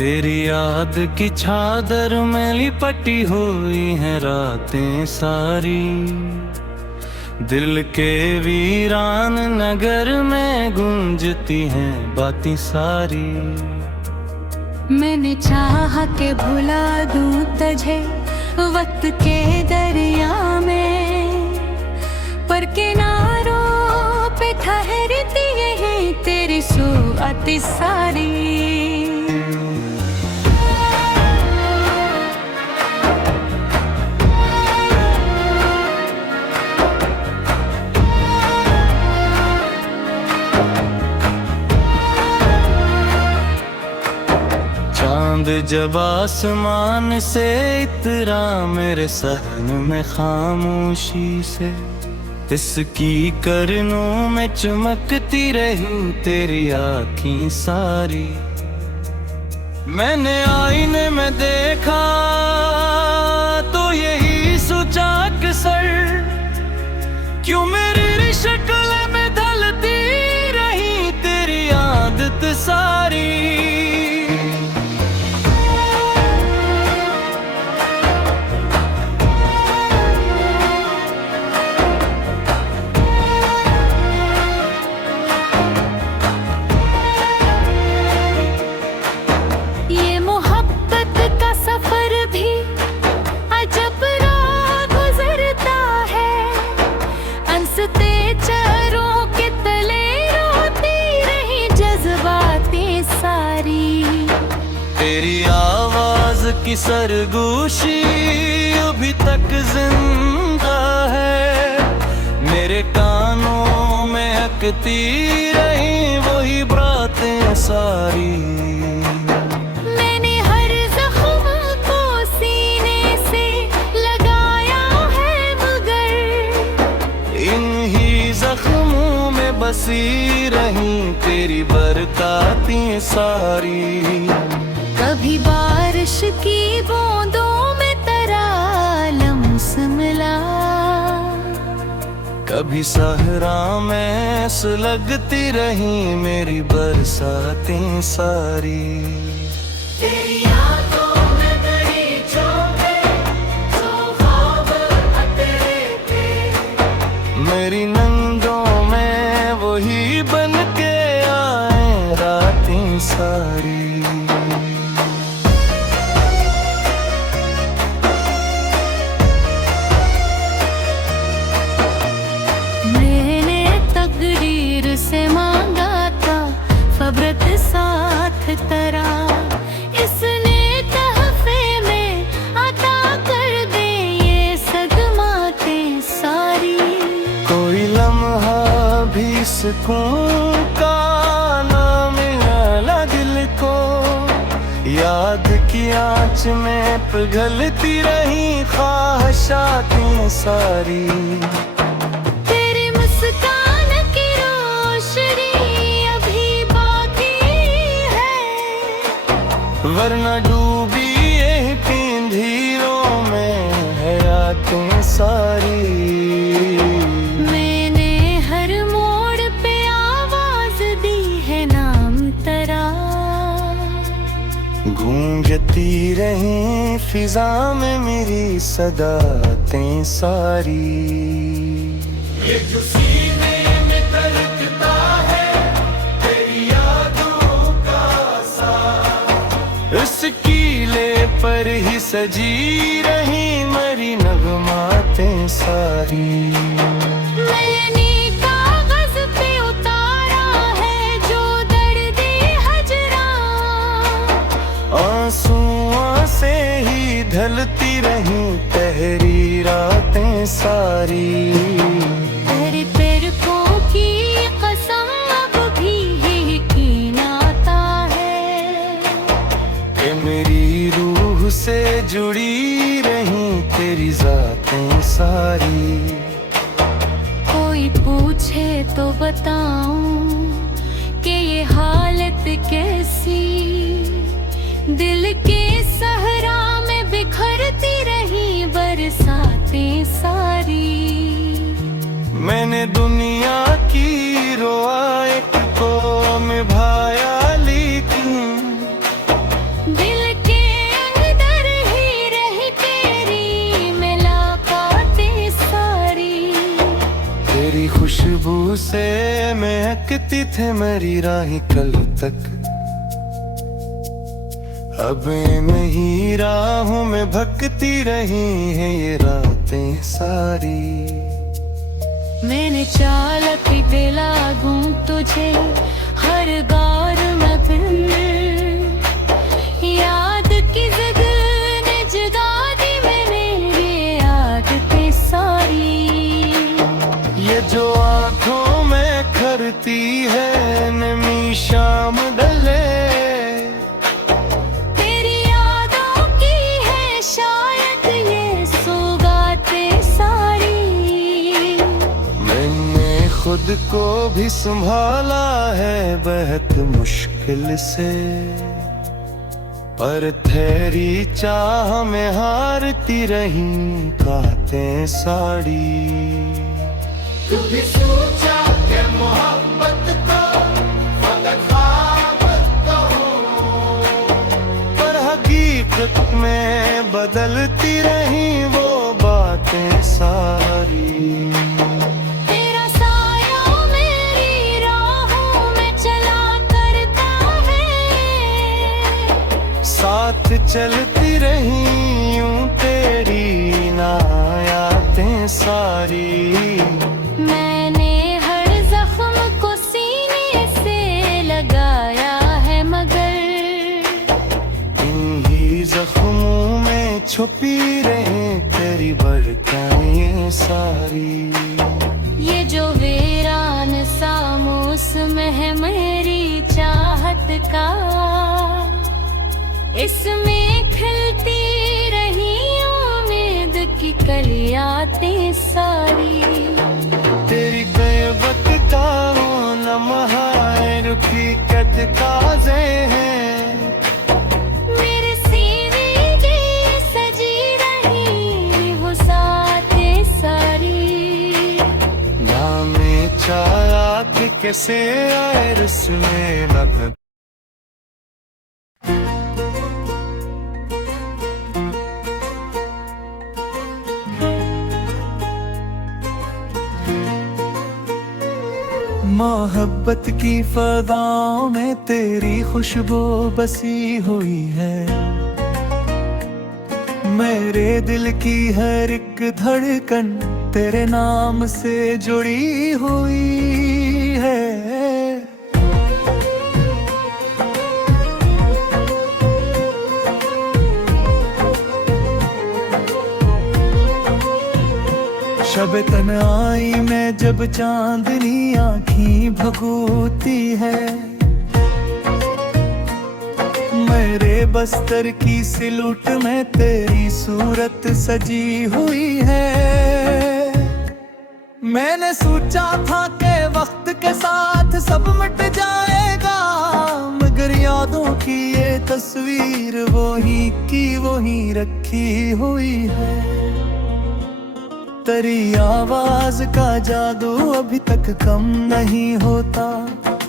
तेरी याद की चादर में लिपटी हुई है रातें सारी। दिल के वीरान नगर में गूंजती हैं बातें सारी। मैंने चाहा के भुला दूं तुझे वक्त के दरिया में, पर किनारों पे ठहरती यही तेरी सूरत सारी। चांद जब आसमान से इतरा मेरे सहन में खामोशी से, इसकी करनों में चमकती रही तेरी आँखें सारी। मैंने आईने में देखा तो यही सोचा अक्सर, क्यों मेरी शक्ल में ढलती रही तेरी आदत सारी। तेरी आवाज की सरगोशी अभी तक जिंदा है, मेरे कानों में अकती रही वही बातें सारी। मैंने हर जख्म को सीने से लगाया है, मगर इन्हीं जख्मों में बसी रही तेरी बरकातें सारी। कभी बारिश की बूंदों में तेरा लम्स मिला, कभी सहरा में सुलगती रही मेरी बरसातें सारी। तेरी यादों में तेरी चोटें, जो ख्वाब तेरे थे, मेरी नंदों में वही बन के आए रातें सारी। से मांगा था फबरत साथ तेरा, इसने तहफे में अता कर दे ये सदमातें सारी। कोई लम्हा भी सुकून का ना मिला दिल को, याद की आँच में पिघलती रही ख्वाहिशातें सारी। वरना डूबी ये अंधेरों में हयातें सारी। मैंने हर मोड़ पे आवाज दी है नाम तेरा, गूंजती रही फिजा में मेरी सदातें सारी। ये जो सीने में धड़कता है तेरी यादों का साथ, इस कीले पर ही सजी रही मेरी नगमातें सारी। मैंने कागज पे उतारा है जो दर्द हजरा, आंसुओं से ही ढलती रही तहरीरातें सारी। तेरे पैरों की कसम अब भी यकीन आता है कि मेरी रूह से जुड़ी रही तेरी जातें सारी। कोई पूछे तो बताऊं कि ये हालत कैसी, दिल के सहरा में बिखरती रही बरसातें सारी। मैंने दुनिया की रोआएट को निभाया, लेकिन थे मेरी राहें कल तक, अब इन्हीं राहों में भटकती रही हैं ये रातें सारी। मैंने चाल पीते लागूं तुझे हर बार मैं फिर, याद की जिद ने जगा दी मैंने ये आदतें सारी। ये जो आंखों में खरती है नमी शाम ढले, तेरी यादों की है शायद ये सौगातें सारी। मैंने खुद को भी संभाला है बहुत मुश्किल से, पर तेरी चाह में हारती रही बातें साड़ी। तू भी सोचा कि मोहब्बत को फकत ख्वाब कहूं, पर हकीकत में बदलती रही वो बातें सारी। तेरा साया मेरी राहों में चला करता है, साथ चलती रही यूं तेरी नायातें सारी। मैंने हर जख्म को सीने से लगाया है मगर इन्हीं जख्मों में छुपी रहे तेरी बरकतें सारी। ये जो वीरान सा मौसम है मेरी चाहत का, इसमें खिलती रही उम्मीद की कलियातें सारी। तेरी ग़ैबत का वो लम्हा रुखी कद काज़े हैं, मेरे सीने की सजी रही वो सातें सारी। नामे चाहा कि कैसे आए रस्में नगद। मोहब्बत की फदाओं में तेरी खुशबू बसी हुई है, मेरे दिल की हर एक धड़कन तेरे नाम से जुड़ी हुई है। शब तन्हाई में जब चांदनी आँखी भगोती है, मेरे बस्तर की सिलुट में तेरी सूरत सजी हुई है। मैंने सोचा था कि वक्त के साथ सब मिट जाएगा, मगर यादों की ये तस्वीर वही की वही रखी हुई है। तेरी आवाज का जादू अभी तक कम नहीं होता,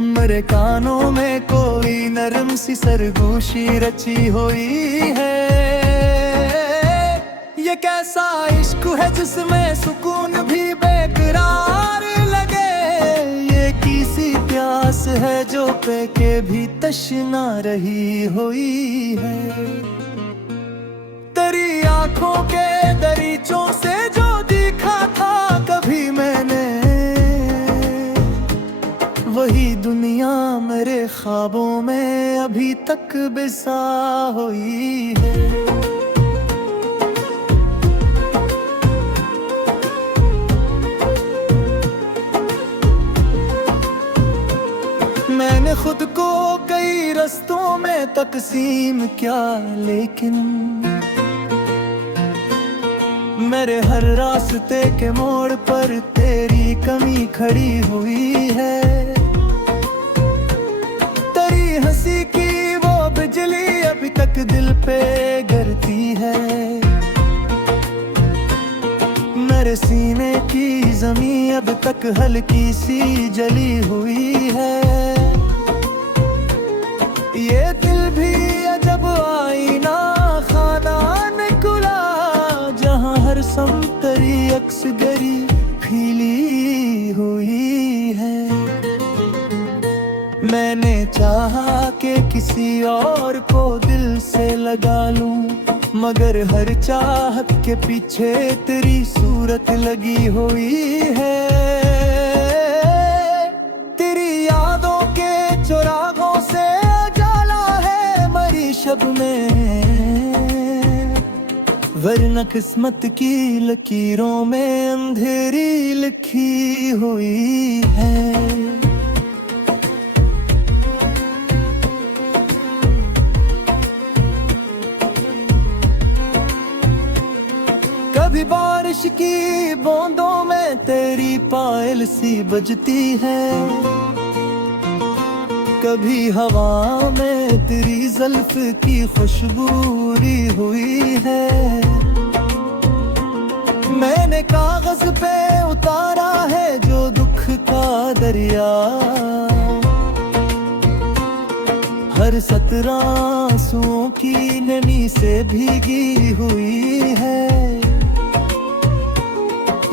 मेरे कानों में कोई नरम सी सरगोशी रची हुई है। ये कैसा इश्क है जिसमें सुकून भी बेकरार लगे, ये किसी प्यास है जो पे के भी तश्ना रही हुई है। तेरी आंखों के दरीचों से जो देखा था कभी मैंने, वही दुनिया मेरे ख्वाबों में अभी तक बसा हुई है। मैंने खुद को कई रास्तों में तकसीम किया, लेकिन मेरे हर रास्ते के मोड़ पर तेरी कमी खड़ी हुई है। तेरी हंसी की वो बिजली अभी तक दिल पे गिरती है, मेरे सीने की ज़मीं अब तक हल्की सी जली हुई है। ये दिल भी अजब आईना खाना निकला, जहाँ हर समतरी अक्स गरी फीली हुई है। मैंने चाहा कि किसी और को दिल से लगा लूं, मगर हर चाहत के पीछे तेरी सूरत लगी हुई है। तेरी यादों के चुरागों से उजाला है मरी शब में, वरना किस्मत की लकीरों में अंधेरी लिखी हुई है। कभी बारिश की बूंदों में तेरी पायल सी बजती है, कभी हवा में तेरी जुल्फ की खुशबू उड़ी हुई है। मैंने कागज पे उतारा है जो दुख का दरिया, हर सतरा आंसुओं की नमी से भीगी हुई है।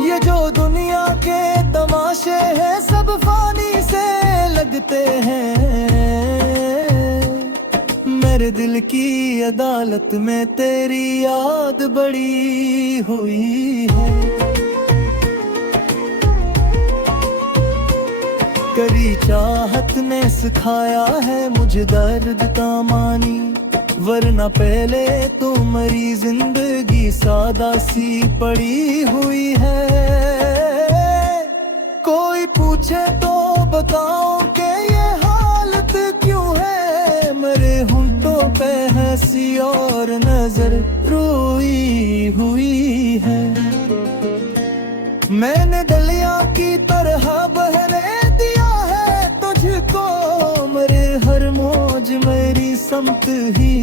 ये जो दुनिया के तमाशे हैं सब फानी से लगते हैं, मेरे दिल की अदालत में तेरी याद बड़ी हुई है। करी चाहत ने सिखाया है मुझे दर्द का मानी, वरना पहले तो मेरी जिंदगी सादा सी पड़ी हुई है। कोई पूछे तो बताओ कि ये हालत क्यों है, मेरे होंठों पे हंसी और नजर रोई हुई है। मैंने डलिया की तरह बहने दिया है तुझको, मेरे हर मौज मेरी समत ही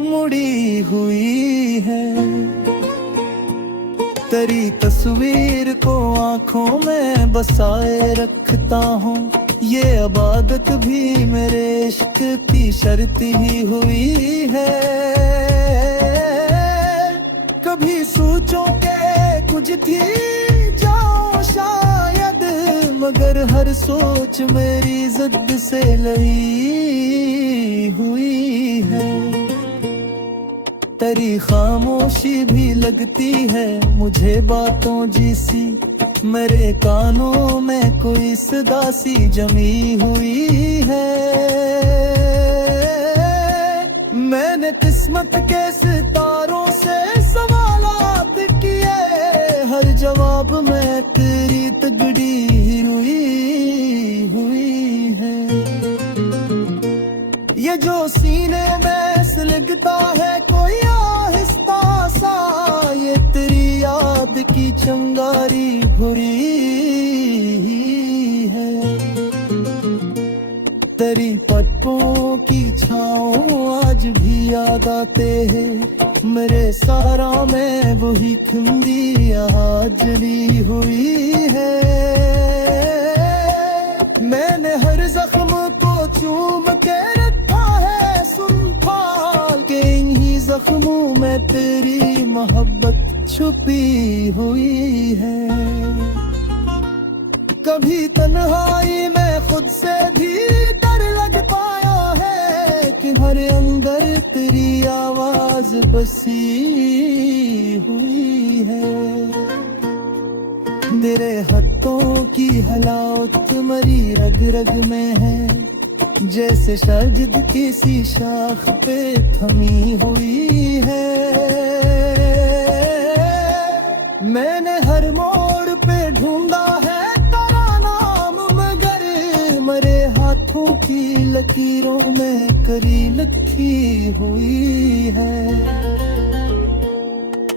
मुड़ी हुई है। तेरी तस्वीर को आंखों में बसाए रखता हूँ, ये इबादत भी मेरे इश्क की शर्त ही हुई है। कभी सोचो के कुछ थी जाओ शायद, मगर हर सोच मेरी जिद से लई हुई है। तेरी खामोशी भी लगती है मुझे बातों जैसी, मेरे कानों में कोई सदा सी जमी हुई है। मैंने किस्मत के सितारों से सवालात किए, हर जवाब में तेरी तगड़ी हुई है। ये जो सीने में सुलगता है कोई आहिस्ता सा, ये तेरी याद की चंगारी भरी है। तेरी पट्टों की छाँव आज भी याद आते हैं, मेरे सारा में वही खिंदी यहाँ जली हुई है। मैंने हर जख्म को चूम के जख्मों में तेरी मोहब्बत छुपी हुई है। कभी तन्हाई में खुद से भी डर लग पाया है कि हर अंदर तेरी आवाज बसी हुई है। तेरे हाथों की हलावत मरी रग रग में है, जैसे शाजिद किसी शाख पे थमी हुई है। मैंने हर मोड़ पे ढूंढा है तेरा नाम, मगर मेरे हाथों की लकीरों में करी लिखी हुई है।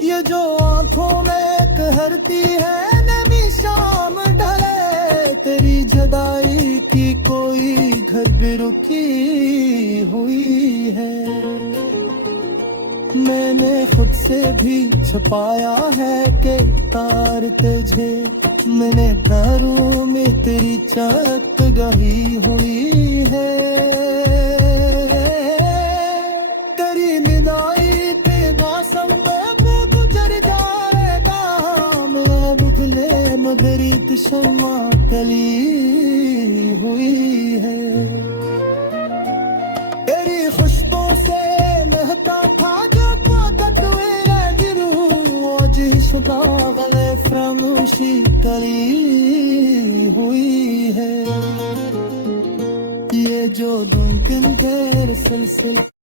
ये जो आंखों में कहरती है नमी शाम ढले, तेरी जुदाई की कोई घर भी रुकी हुई है। मैंने खुद से भी छुपाया है कि तार तुझे, मैंने प्यारों में तेरी चाहत गही हुई है। तेरी निदाई पे मौसम पे गुजर जाएगा, मैं बुझले मगर शम्मा तली हुई है। खुशबू से महका था जो वक्त आज शुदा गले फरामोशी करी हुई है ये जो मुमकिन थे सिलसिले